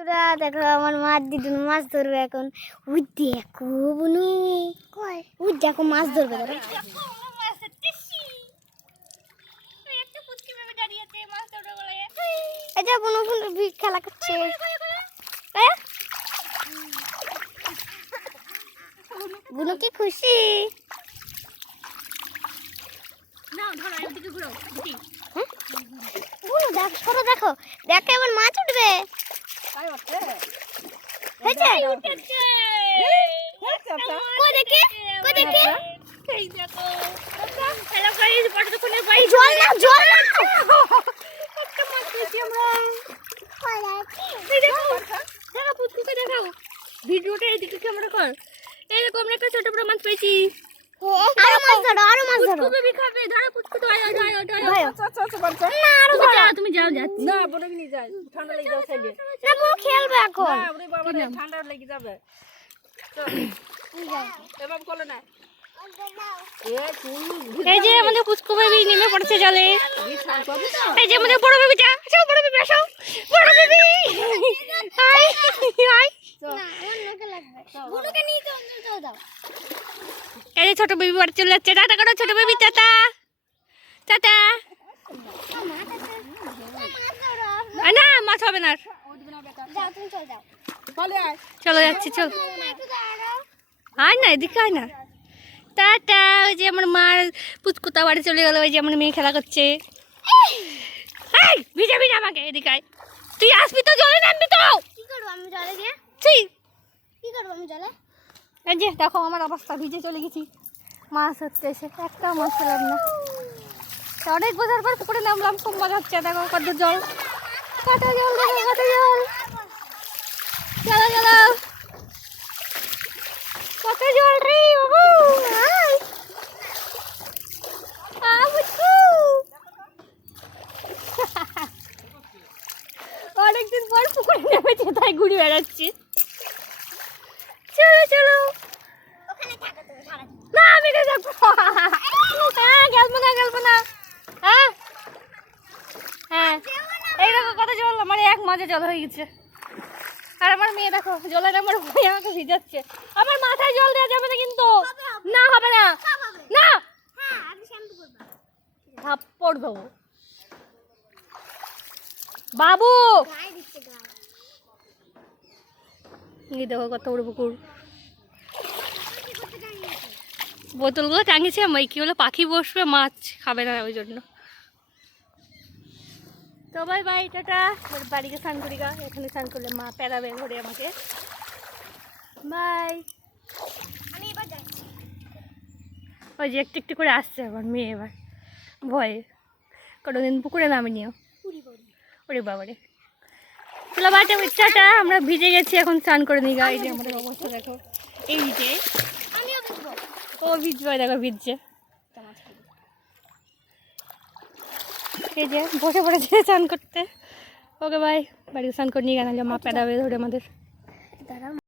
বন্ধুরা দেখো আমার মাছ দিদুন মাছ ধরবে এখন। ওই দেখো বুনু, ওই দেখো মাছ ধরবে। এই যে বুনু খেলা করছে। বুনু কি খুশি? বুনু দেখো, সরো দেখো, দেখো এবার মাছ উঠবে। ভিডিওটা এদিকে ক্যামেরা কর। এইরকম আমরা একটা ছোট বড় মাছ পেয়েছি। আরো মাছ ধরো, আরো মাছ ধরো। বেবি খাবে, ধরো পুচকু তো আয় আয় ভাই না আরো তুমি ধরো। যাও, তুমি যাও যাচ্ছি। না বলে নিয়ে যায়, ঠান্ডা লেগে যাবে সাইডে। না বুনু খেলবে এখন। না ওরে বাবা রে, ঠান্ডা লেগে যাবে। এবার বলে না এই যে আমাদের পুচকু বেবি নেমে পড়ছে জলে। এই যে আমাদের বড় বেবি, যা আসো বড় বেবি, আসো বড় বেবি। High high. না আমার লোকে লাগবে। বুনুকে নিয়ে যাও, দাও। এই যে ছোট বেবি বাড়ি চলে যাচ্ছে। টাটা করো ছোট বেবি, টাটা টাটা। না মাছ হবে না। যাও তুমি চলে যাও। বলে আয়। চলো যাচ্ছি, চল। একটু দাঁড়াও। আয় না এদিকে, আয় না। টাটা। ওই যে আমার মার পুচকুতা বাড়ি চলে গেল। ওই যে আমার মেয়ে খেলা করছে। এই ভিজাবি না আমাকে, এদিকে আয়। তুই আসবি তো, জলে নামবি তো। কি করবো আমি জলে গিয়ে? তুই কি করবো আমি জলে? এই যে দেখো আমার অবস্থা, ভিজে চলে গেছি। মাছ হচ্ছে এসে, একটা মাছ পেলাম না। তা অনেক বোঝার পর পুকুরে নামলাম, খুব মজা হচ্ছে। দেখো কত জল, কত জল, দেখো কত জল। চলো চলো, কত জল রে বাবু। হাই বুঝু, অনেকদিন পর পুকুরে নেমেছে, তাই ঘুরে বেড়াচ্ছি। চলো চলো। না আমি থাকবো। হ্যাঁ গেলবো না, গেলবো না। হ্যাঁ হ্যাঁ, এই দেখো কত জল, আমার এক মাঝে জল হয়ে গেছে। আর আমার মেয়ে দেখো জলের আমার ভয়, আমাকে ভিজাচ্ছে। আমার মাথায় জল দেওয়া যাবে না কিন্তু। না হবে না, না থাপ্পড় দেবো বাবু। এই দেখো কত বড় পুকুর। বোতলগুলো টাঙিয়েছে আমি, কি হলো পাখি বসবে, মাছ খাবে না ওই জন্য। তো বাই বাই, টাটা। বাড়িকে স্নান করি গা, এখানে স্নান করলে মা প্যারাবে ধরে আমাকে। বাই। আমি এবার যাচ্ছি। ওই যে একটু একটু করে আসছে আমার মেয়ে এবার ভয়ে, কোনোদিন পুকুরে নামিনিও। ওরে বাবারে, চলো বাটা টাটা। আমরা ভিজে গেছি, এখন স্নান করে নিই গা। এই যে আমাদের অবস্থা দেখো, এই যে আমিও ভিজবো। ও ভিজবে, দেখো ভিজছে। এই যে বসে পড়েছে স্নান করতে। ওকে বাই, বাড়িতে স্নান করে নিয়ে গেলাম, মা প্যাদাবে ধরে আমাদের।